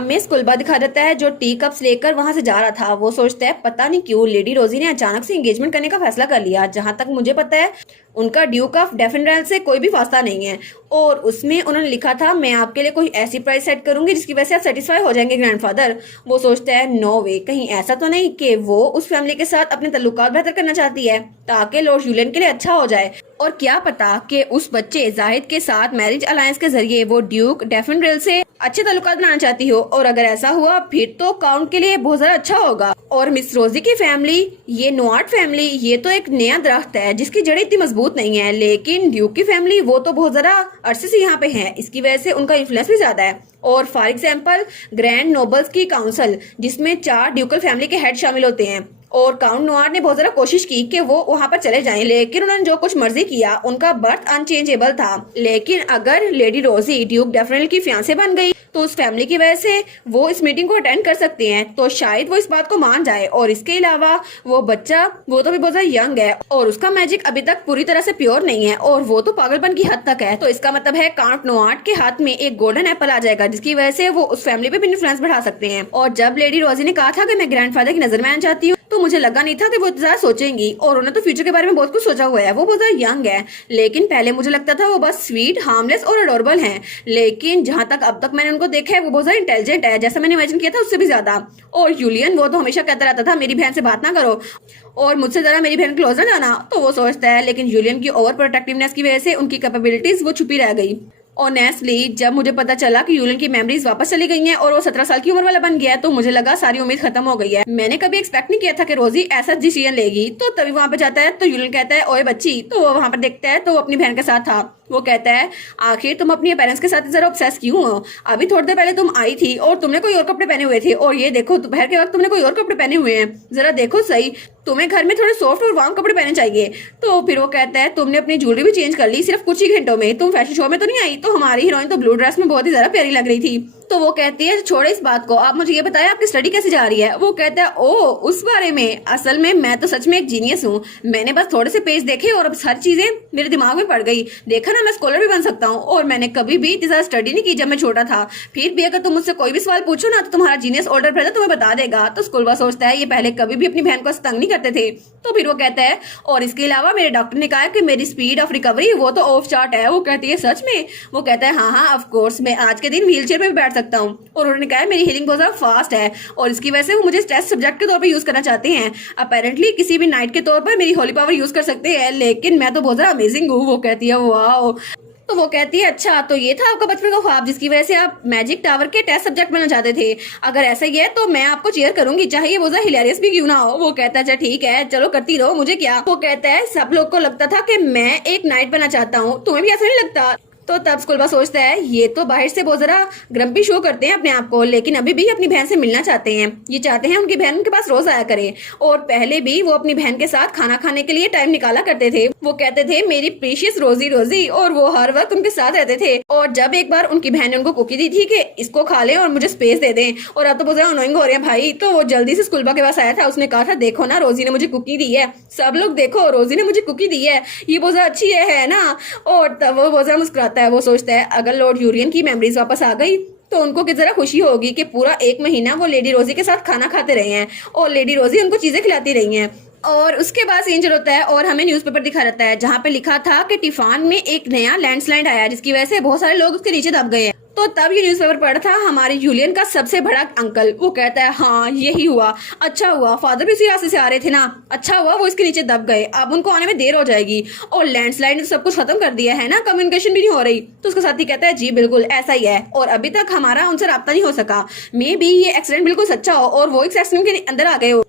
हमें स्कूल बा दिखा देता है जो टी कप्स लेकर वहां से जा रहा था। वो सोचता है पता नहीं क्यों लेडी रोजी ने अचानक से एंगेजमेंट करने का फैसला कर लिया। जहां तक मुझे पता है उनका ड्यूक ऑफ डेफिनेटली से कोई भी वास्ता नहीं है, और उसमें उन्होंने लिखा था मैं आपके लिए कोई ऐसी प्राइस सेट करूंगी जिसकी वजह से आप सेटिस्फाई हो जाएंगे ग्रैंडफादर। वो सोचता है नो वे, कहीं ऐसा तो नहीं कि वो उस फैमिली के साथ अपने तल्लुकात बेहतर करना चाहती है ताकि लॉर्ड यूलियन के लिए अच्छा हो जाए। और क्या पता कि उस बच्चे जाहिद के साथ मैरिज अलायंस के जरिए वो ड्यूक डेफिनेटली से अच्छे ताल्लुकात बनाना चाहती हो, और अगर ऐसा हुआ फिर तो काउंट के लिए बहुत ज्यादा अच्छा होगा। और मिस रोजी की फैमिली, ये नोआर्ट फैमिली, ये तो एक नया दरख्त है जिसकी जड़ें इतनी मजबूत नहीं है, लेकिन ड्यूक की फैमिली वो तो बहुत ज्यादा अरसे से यहाँ पे है, इसकी वजह से उनका इन्फ्लुएंस भी ज्यादा है। और फॉर एग्जाम्पल ग्रैंड नोबल्स की काउंसिल जिसमें 4 ड्यूकल फैमिली के हेड शामिल होते हैं, और काउंट नोआर ने बहुत ज्यादा कोशिश की कि वो वहां पर चले जाएं, लेकिन उन्होंने जो कुछ मर्जी किया उनका बर्थ अनचेंजेबल था। लेकिन अगर लेडी रोजी ड्यूक डेफिनेटली की फियांसे बन गई तो उस फैमिली की वजह से वो इस मीटिंग को अटेंड कर सकते हैं, तो शायद वो इस बात को मान जाए। और इसके अलावा वो बच्चा वो तो भी बहुत ज्यादा यंग है और उसका मैजिक अभी तक पूरी तरह से प्योर नहीं है, और वो तो पागलपन की हद तक है। तो इसका मतलब है काउंट नोआर्ट के हाथ में एक गोल्डन एप्पल आ जाएगा जिसकी वजह से वो उस फैमिली पे भी इन्फ्लुएंस बढ़ा सकते हैं। और जब लेडी रोजी ने कहा था कि मैं ग्रैंडफादर की नजर में आना चाहती हूँ, तो मुझे लगा नहीं था कि वो इतना ज्यादा सोचेंगी, और उन्हें तो फ्यूचर के बारे में बहुत कुछ सोचा हुआ है, वो बहुत ज्यादा यंग है। लेकिन पहले मुझे लगता था वो बस स्वीट, हार्मलेस और अडोरेबल हैं, लेकिन जहां तक अब तक मैंने उनको देखा है वो बहुत ज्यादा इंटेलिजेंट है, जैसा मैंने इमेजिन किया था उससे भी ज्यादा। और यूलियन वो तो हमेशा कहता रहता था मेरी बहन से बात ना करो और मुझसे जरा मेरी बहन क्लोज ना जाना, तो वो सोचता है, लेकिन यूलियन की ओवर प्रोटेक्टिवनेस की वजह से उनकी कैपेबिलिटीज वो छुपी रह गई। ऑनेस्टली जब मुझे पता चला कि यूलियन की मेमोरीज वापस चली गई हैं और वो 17 साल की उम्र वाला बन गया है, तो मुझे लगा सारी उम्मीद खत्म हो गई है। मैंने कभी एक्सपेक्ट नहीं किया था कि रोजी ऐसा डिसीजन लेगी। तो तभी वहां पे जाता है तो यूलियन कहता है ओए बच्ची, तो वो वहां पर देखता है तो वो अपनी बहन के साथ था। वो कहता है आखिर तुम अपनी पेरेंट्स के साथ जरा ऑब्सेस क्यों हो? अभी थोड़ी देर पहले तुम आई थी और तुमने कोई और कपड़े पहने हुए थे, और ये देखो दोपहर के वक्त तुमने कोई और कपड़े पहने हुए हैं, जरा देखो सही, तुम्हें घर में थोड़े सॉफ्ट और वार्म कपड़े पहने चाहिए। तो फिर वो कहता है तुमने अपनी ज्वेलरी भी चेंज कर ली सिर्फ कुछ ही घंटों में, तुम फैशन शो में तो नहीं आई? तो हमारी हीरोइन तो ब्लू ड्रेस में बहुत ही ज्यादा प्यारी लग रही थी। तो वो कहती है छोड़े इस बात को, आप मुझे ये बताया आपकी स्टडी कैसे जा रही है? वो कहता है ओ उस बारे में, असल में मैं तो सच में एक जीनियस हूँ, मैंने बस थोड़े से पेज देखे और अब सारी चीजें मेरे दिमाग में पड़ गई। देखा ना मैं स्कॉलर भी बन सकता हूँ, और मैंने कभी भी इतनी ज्यादा स्टडी नहीं की जब मैं छोटा था, फिर भी अगर तुम मुझसे कोई भी सवाल पूछो ना तो तुम्हारा जीनियस ओल्डर ब्रदर तुम्हें बता देगा। तो स्कूलबा सोचता है ये पहले कभी भी अपनी बहन को तंग नहीं करते थे। तो फिर वो कहता है और इसके अलावा मेरे डॉक्टर ने कहा कि मेरी स्पीड ऑफ रिकवरी वो तो ऑफ चार्ट है। वो कहती है सच में? वो कहता है हाँ हाँ ऑफ कोर्स, मैं आज के दिन व्हील चेयर पे भी बैठ सकता हूँ, और उन्होंने कहा मेरी हीलिंग बहुत ज्यादा फास्ट है, और इसकी वजह से वो मुझे टेस्ट सब्जेक्ट के तौर पर यूज करना चाहते हैं। अपेरेंटली किसी भी नाइट के तौर पर मेरी होली पावर यूज कर सकते हैं, लेकिन मैं तो बहुत ज्यादा अमेजिंग हूँ। वो कहती है वाओ। तो वो कहती है अच्छा तो ये था आपका बचपन का ख्वाब जिसकी वजह से आप मैजिक टावर के टेस्ट सब्जेक्ट बनना चाहते थे? अगर ऐसा ही है तो मैं आपको चीयर करूंगी, चाहे ये वो हिलेरियस भी क्यों ना हो। वो कहता है अच्छा ठीक है चलो करती रहो, मुझे क्या। वो कहता है सब लोग को लगता था कि मैं एक नाइट बनना चाहता हूँ, तुम्हें भी ऐसा नहीं लगता? तो तब स्कूलबा सोचता है ये तो बाहर से बहुत जरा ग्रम्पी शो करते हैं अपने आप को, लेकिन अभी भी अपनी बहन से मिलना चाहते हैं। ये चाहते हैं उनकी बहन उनके पास रोज आया करे, और पहले भी वो अपनी बहन के साथ खाना खाने के लिए टाइम निकाला करते थे। वो कहते थे मेरी प्रीशियस रोजी रोजी, और वो हर वक्त उनके साथ रहते थे। और जब एक बार उनकी बहन ने उनको कुकी दी थी कि इसको खा ले और मुझे स्पेस दे दें, और अब तो बहुत ज्यादा अनोइंग हो रहे हैं भाई, तो वो जल्दी से स्कूलबा के पास आया था। उसने कहा था देखो ना रोजी ने मुझे कुकी दी है, सब लोग देखो रोजी ने मुझे कुकी दी है, ये बहुत ज्यादा अच्छी है ना। और तब वो बहुत ज्यादा मुस्कुराता है। वो सोचता है अगर लॉर्ड यूरियन की मेमोरीज वापस आ गई तो उनको किस तरह खुशी होगी कि पूरा 1 महीना वो लेडी रोजी के साथ खाना खाते रहे हैं और लेडी रोजी उनको चीजें खिलाती रही हैं। और उसके बाद सीन होता है और हमें न्यूज़पेपर दिखा रहता है जहाँ पे लिखा था कि टिफान में एक नया लैंडस्लाइड आया जिसकी वजह से बहुत सारे लोग उसके नीचे दब गए। तो तब ये न्यूज़पेपर पढ़ा था हमारे यूलियन का सबसे बड़ा अंकल। वो कहता है हाँ यही हुआ, अच्छा हुआ फादर भी इसी रास्ते से आ रहे थे ना, अच्छा हुआ वो इसके नीचे दब गए, अब उनको आने में देर हो जाएगी, और लैंडस्लाइड ने सब कुछ खत्म कर दिया है ना, कम्युनिकेशन भी नहीं हो रही। तो उसका साथी कहता है जी बिल्कुल ऐसा ही है, और अभी तक हमारा उनसे राब्ता नहीं हो सका, मे बी ये एक्सीडेंट बिल्कुल सच्चा हो और वो इस एक्सीडेंट के अंदर आ गए हो।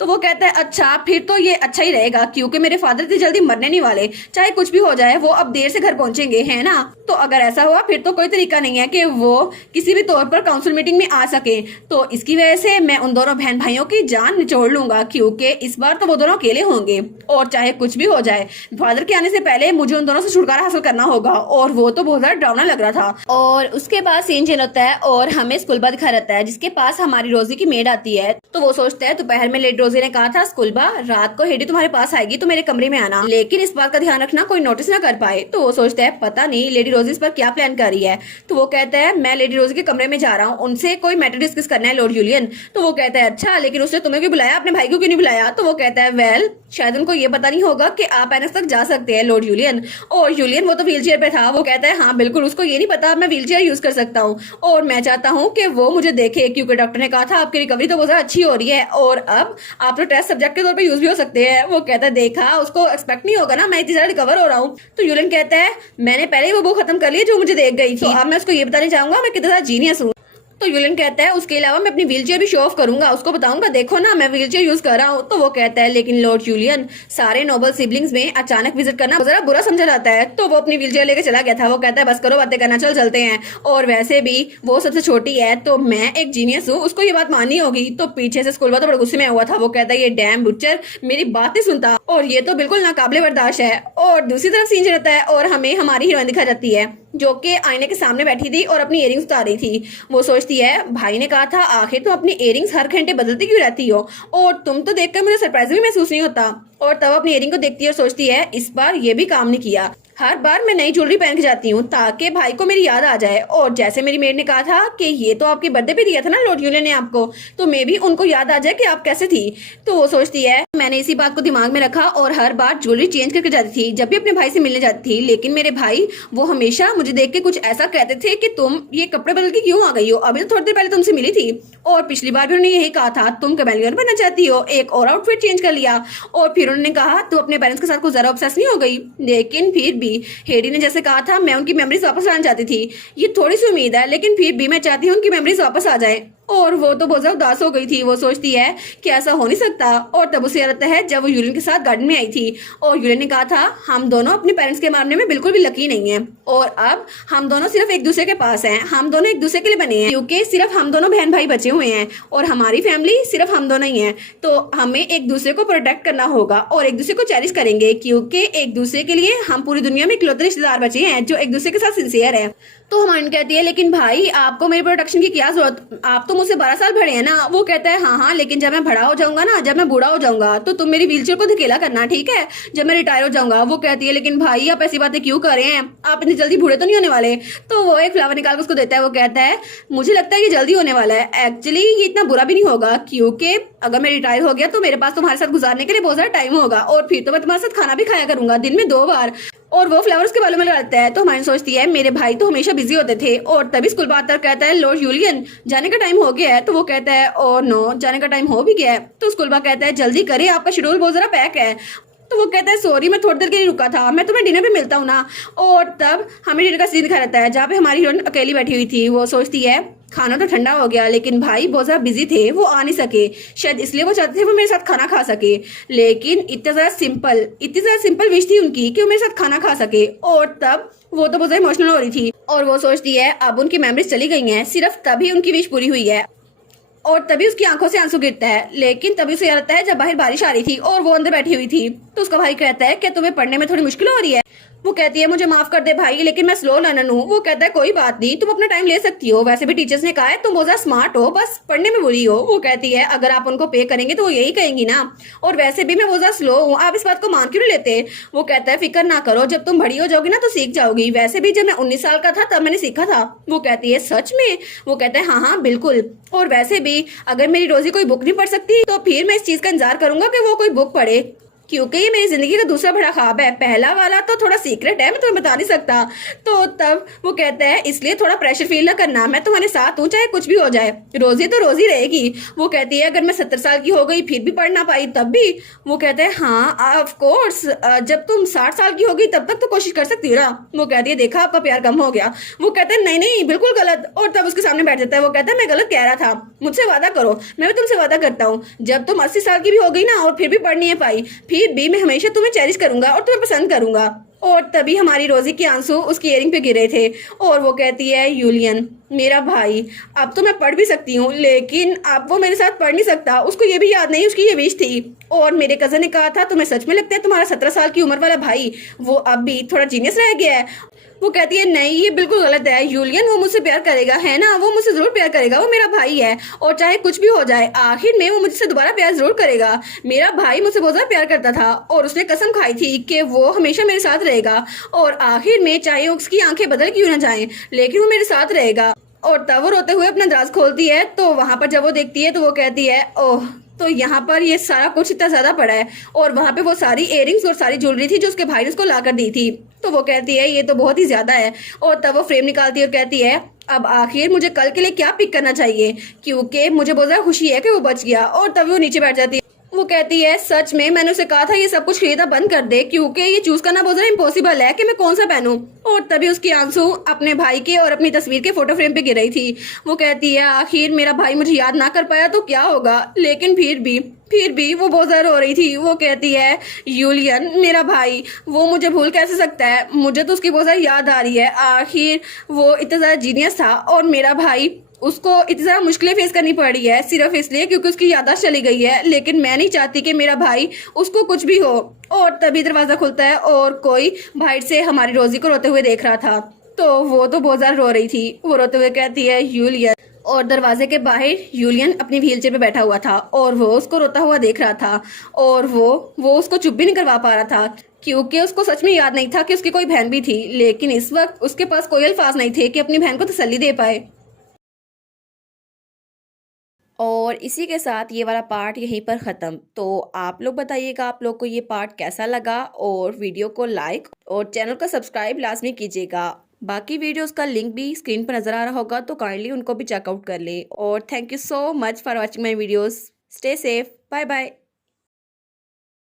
तो वो कहता है अच्छा फिर तो ये अच्छा ही रहेगा क्योंकि मेरे फादर इतनी जल्दी मरने नहीं वाले, चाहे कुछ भी हो जाए वो अब देर से घर पहुंचेंगे है ना। तो अगर ऐसा हुआ फिर तो कोई तरीका नहीं है कि वो किसी भी तौर पर काउंसिल मीटिंग में आ सके, तो इसकी वजह से मैं उन दोनों बहन भाइयों की जान निचोड़ लूंगा क्योंकि इस बार तो वो दोनों अकेले होंगे, और चाहे कुछ भी हो जाए फादर के आने से पहले मुझे उन दोनों से छुटकारा हासिल करना होगा। और वो तो बहुत ज्यादा डरावना लग रहा था। और उसके बाद सीन चेंज होता है और हमें स्कूलबा दिखा रहता है जिसके पास हमारी रोजी की मेड आती है। तो वो सोचता है दोपहर में लेट रोजी रोजी ने कहा था स्कूलबा रात को हेडी तुम्हारे पास आएगी तो मेरे कमरे में आना, लेकिन इस बात का ध्यान रखना कोई नोटिस ना कर पाए। तो वो सोचता है पता नहीं लेडी रोजी इस पर क्या प्लान कर रही है। तो वो कहता है मैं लेडी रोजी के कमरे में जा रहा हूँ, उनसे कोई मैटर डिस्कस करना है लॉर्ड यूलियन। तो वो कहता है अच्छा, लेकिन उसने तुम्हें क्यों बुलाया, अपने भाई को क्यों नहीं बुलाया। तो वो कहता है वेल शायद उनको ये पता नहीं होगा कि आप एनएस तक जा सकते हैं लॉर्ड यूलियन। और यूलियन वो तो व्हील चेयर पे था। वो कहता है हाँ बिल्कुल, उसको ये नहीं पता मैं व्हील चेयर यूज कर सकता हूँ और मैं चाहता हूँ कि वो मुझे देखे, क्योंकि डॉक्टर ने कहा था आपकी रिकवरी तो बहुत ज्यादा अच्छी हो रही है और अब आप तो टेस्ट सब्जेक्ट के तौर पे यूज भी हो सकते हैं। वो कहता है देखा, उसको एक्सपेक्ट नहीं होगा ना मैं इतनी ज्यादा रिकवर हो रहा हूँ। तो यूलियन कहता है मैंने पहले ही वो बुक खत्म कर ली जो मुझे देख गई थी, तो अब मैं उसको ये बताने चाहूंगा मैं कितना जीनियस हूँ। तो यूलियन कहता है उसके अलावा मैं अपनी व्हीलचेयर भी शो ऑफ करूंगा, उसको बताऊंगा देखो ना मैं व्हीलचेयर यूज कर रहा हूँ। तो वो कहता है लेकिन लॉर्ड यूलियन सारे नोबल सिबलिंग्स में अचानक विजिट करना जरा बुरा समझा जाता है। तो वो अपनी व्हीलचेयर लेकर चला गया था। वो कहता है बस करो बातें करना, चल चलते हैं, और वैसे भी वो सबसे छोटी है तो मैं एक जीनियस हूँ, उसको ये बात माननी होगी। तो पीछे से स्कूल तो बड़े गुस्से में हुआ था। वो कहता है ये डैम बुच्चर मेरी बात नहीं सुनता और ये तो बिल्कुल नाकाबिले बर्दाश्त है। और दूसरी तरफ सीन रहता है और हमें हमारी हीरोइन दिखा जाती है जो कि आईने के सामने बैठी थी और अपनी इयरिंग्स उतार रही थी। वो सोचती है भाई ने कहा था आखिर तुम अपनी इयरिंग्स हर घंटे बदलती क्यों रहती हो, और तुम तो देखकर मुझे सरप्राइज भी महसूस नहीं होता। और तब अपनी इयरिंग को देखती है और सोचती है इस बार ये भी काम नहीं किया, हर बार मैं नई ज्वेलरी पहन के जाती हूँ ताकि भाई को मेरी याद आ जाए। और जैसे मेरी मेड ने कहा था कि ये तो आपके बर्थडे पे दिया था ना लॉर्ड यूलियन ने आपको, तो मे भी उनको याद आ जाए कि आप कैसे थी। तो वो सोचती है मैंने इसी बात को दिमाग में रखा और हर बार ज्वेलरी चेंज करके जाती थी जब भी अपने भाई से मिलने जाती थी, लेकिन मेरे भाई वो हमेशा मुझे देख के कुछ ऐसा कहते थे कि तुम ये कपड़े बदल के क्यों आ गई हो, अभी तो थोड़ी देर पहले तुमसे मिली थी और पिछली बार भी उन्होंने यही कहा था तुम कैमेलियन बनना चाहती हो, एक और आउटफिट चेंज कर लिया। और फिर उन्होंने कहा तू अपने पेरेंट्स के साथ कुछ जरा ऑब्सेस नहीं हो गई, लेकिन फिर भी हेडी ने जैसे कहा था मैं उनकी मेमोरीज वापस लाना चाहती थी। ये थोड़ी सी उम्मीद है लेकिन फिर भी मैं चाहती हूँ उनकी मेमोरीज वापस आ जाए। और वो तो बहुत ज्यादा उदास हो गई थी। वो सोचती है कि ऐसा हो नहीं सकता। और तब उसे याद आता है जब वो यूलियन के साथ गार्डन में आई थी और यूलियन ने कहा था हम दोनों अपने पेरेंट्स के मामले में बिल्कुल भी लकी नहीं है और अब हम दोनों सिर्फ एक दूसरे के पास हैं, हम दोनों एक दूसरे के लिए बने हैं क्योंकि सिर्फ हम दोनों बहन भाई बचे हुए हैं और हमारी फैमिली सिर्फ हम दोनों ही हैं। तो हमें एक दूसरे को प्रोटेक्ट करना होगा और एक दूसरे को चेरिश करेंगे क्योंकि एक दूसरे के लिए हम पूरी दुनिया में इकलौते रिश्तेदार बचे हैं जो एक दूसरे के साथ सिंसियर है। तो हमारी कहती है लेकिन भाई आपको मेरी प्रोटेक्शन की क्या जरूरत, आप तो मुझसे 12 साल बड़े हैं ना। वो कहता है हाँ लेकिन जब मैं बड़ा हो जाऊंगा ना, जब मैं बूढ़ा हो जाऊंगा तो तुम मेरी व्हीलचेयर को धकेला करना, ठीक है, जब मैं रिटायर हो जाऊंगा। वो कहती है लेकिन भाई आप ऐसी बातें क्यों कर रहे हैं, आप इतनी जल्दी बूढ़े तो नहीं होने वाले। तो वो एक फ्लावर निकाल कर उसको देता है। वो कहता है मुझे लगता है ये जल्दी होने वाला है, एक्चुअली ये इतना बुरा भी नहीं होगा क्योंकि अगर मैं रिटायर हो गया तो मेरे पास तुम्हारे साथ गुजारने के लिए बहुत सारा टाइम होगा और फिर तो मैं तुम्हारे साथ खाना भी खाया करूंगा दिन में 2 बार। और वो फ्लावर उसके बालों में लगाता है। तो हमारी सोचती है मेरे भाई तो हमेशा बिजी होते थे। और तभी स्कूल बात कहता है लॉर्ड यूलियन जाने का टाइम हो गया है। तो वो कहता है ओ नो जाने का टाइम हो भी गया है। तो स्कूल बा कहता है जल्दी करे आपका शेड्यूल बहुत जरा पैक है। तो वो कहता है सॉरी मैं थोड़ी देर के लिए रुका था, मैं तुम्हें डिनर पे मिलता हूँ ना। और तब हमें डिनर का सीन दिखा रहता है जहाँ पे हमारी हीरोइन अकेली बैठी हुई थी। वो सोचती है खाना तो ठंडा हो गया लेकिन भाई बहुत ज्यादा बिजी थे, वो आ नहीं सके, शायद इसलिए वो चाहते थे वो मेरे साथ खाना खा सके, लेकिन इतनी ज्यादा सिंपल विश थी उनकी कि वो मेरे साथ खाना खा सके। और तब वो तो बहुत ज्यादा इमोशनल हो रही थी और वो सोचती है अब उनकी मेमोरीज चली गई हैं, सिर्फ तभी उनकी विश पूरी हुई है। और तभी उसकी आंखों से आंसू गिरता है। लेकिन तभी उसे याद आता है जब बाहर बारिश आ रही थी और वो अंदर बैठी हुई थी। तो उसका भाई कहता है कि तुम्हें पढ़ने में थोड़ी मुश्किल हो रही है। वो कहती है मुझे माफ कर दे भाई लेकिन मैं स्लो लर्नर हूँ। वो कहता है कोई बात नहीं तुम अपना टाइम ले सकती हो, वैसे भी टीचर्स ने कहा है तुम बहुत ज्यादा स्मार्ट हो, बस पढ़ने में बुरी हो। वो कहती है अगर आप उनको पे करेंगे तो वो यही कहेंगी ना, और वैसे भी मैं बहुत ज्यादा स्लो हूँ, आप इस बात को मान क्यों नहीं लेते। वो कहता है फिक्र ना करो, जब तुम बड़ी हो जाओगी ना तो सीख जाओगी, वैसे भी जब मैं 19 साल का था तब मैंने सीखा था। वो कहती है सच में। वो कहता है हाँ बिल्कुल, और वैसे भी अगर मेरी रोजी कोई बुक नहीं पढ़ सकती तो फिर मैं इस चीज का इंतजार करूंगा कि वो कोई बुक पढ़े, क्योंकि ये मेरी जिंदगी का दूसरा बड़ा ख्वाब है, पहला वाला तो थोड़ा सीक्रेट है, मैं तुम्हें बता नहीं सकता। तो तब वो कहता है इसलिए थोड़ा प्रेशर फील ना करना, मैं तुम्हारे साथ हूँ चाहे कुछ भी हो जाए, रोजी तो रोजी रहेगी। वो कहती है अगर मैं 70 साल की हो गई फिर भी पढ़ ना पाई तब भी। वो कहता है हाँ ऑफ कोर्स, जब तुम 60 साल की होगी तब तक तो कोशिश कर सकती हो ना। वो कहती है देखा आपका प्यार कम हो गया। वो कहता है नहीं नहीं बिल्कुल गलत। और तब उसके सामने बैठ जाता है। वो कहता है मैं गलत कह रहा था, मुझसे वादा करो, मैं भी तुमसे वादा करता हूँ जब तुम 80 साल की भी हो गई ना और फिर भी पढ़ नहीं पाई फिर भी मैं हमेशा तुम्हें चेरिश करूंगा और तुम्हें पसंद करूंगा। और तभी हमारी रोजी के आंसू उसकी इयरिंग पे गिरे थे और वो कहती है यूलियन मेरा भाई अब तो मैं पढ़ भी सकती हूँ लेकिन अब वो मेरे साथ पढ़ नहीं सकता, उसको ये भी याद नहीं उसकी ये विश थी। और मेरे कजन ने कहा था तुम्हें सच में लगता है तुम्हारा 17 साल की उम्र वाला भाई वो अब भी थोड़ा जीनियस रह गया है। वो कहती है नहीं ये बिल्कुल गलत है यूलियन, वो मुझसे प्यार करेगा है ना, वो मुझसे जरूर प्यार करेगा, वो मेरा भाई है और चाहे कुछ भी हो जाए आखिर में वो मुझसे दोबारा प्यार जरूर करेगा। मेरा भाई मुझसे बहुत ज्यादा प्यार करता था और उसने कसम खाई थी कि वो हमेशा मेरे साथ रहेगा और आखिर में चाहे उसकी आंखें बदल क्यों ना जाएं लेकिन वो मेरे साथ रहेगा। और तब वो रोते हुए अपना दराज खोलती है तो वहां पर जब वो देखती है तो वो कहती है ओह, तो यहाँ पर ये सारा कुछ इतना ज्यादा पड़ा है और वहां पे वो सारी इयरिंग्स और सारी ज्वेलरी थी जो उसके भाई ने उसको ला कर दी थी। तो वो कहती है ये तो बहुत ही ज्यादा है और तब वो फ्रेम निकालती है और कहती है अब आखिर मुझे कल के लिए क्या पिक करना चाहिए, क्योंकि मुझे बहुत ज्यादा खुशी है कि वो बच गया। और तब वो नीचे बैठ जाती है। वो कहती है सच में मैंने उसे कहा था ये सब कुछ खरीदना बंद कर दे क्योंकि ये चूज करना बहुत ज्यादा इम्पॉसिबल है कि मैं कौन सा पहनूं। और तभी उसकी आंसू अपने भाई के और अपनी तस्वीर के फोटो फ्रेम पे गिर रही थी। वो कहती है आखिर मेरा भाई मुझे याद ना कर पाया तो क्या होगा, लेकिन फिर भी वो बहुत ज्यादा रो रही थी। वो कहती है यूलियन मेरा भाई वो मुझे भूल कैसे सकता है, मुझे तो उसकी बहुत ज्यादा याद आ रही है। आखिर वो इतना ज्यादा जीनियस था और मेरा भाई उसको इतनी ज्यादा मुश्किलें फेस करनी पड़ी है सिर्फ इसलिए क्योंकि उसकी याददाश्त चली गई है, लेकिन मैं नहीं चाहती कि मेरा भाई उसको कुछ भी हो। और तभी दरवाजा खुलता है और कोई बाहर से हमारी रोजी को रोते हुए देख रहा था। तो वो तो बहुत ज्यादा रो रही थी। वो रोते हुए कहती है यूलियन, और दरवाजे के बाहर यूलियन अपनी व्हीलचेयर पे बैठा हुआ था और वो उसको रोता हुआ देख रहा था और वो उसको चुप भी नहीं करवा पा रहा था क्योंकि उसको सच में याद नहीं था कि उसकी कोई बहन भी थी, लेकिन इस वक्त उसके पास कोई अल्फाज नहीं थे कि अपनी बहन को तसल्ली दे पाए। और इसी के साथ ये वाला पार्ट यहीं पर ख़त्म। तो आप लोग बताइएगा आप लोग को ये पार्ट कैसा लगा और वीडियो को लाइक और चैनल को सब्सक्राइब लाजमी कीजिएगा। बाकी वीडियोस का लिंक भी स्क्रीन पर नज़र आ रहा होगा तो काइंडली उनको भी चेकआउट कर ले। और thank you so much for watching my videos. Stay safe, bye bye.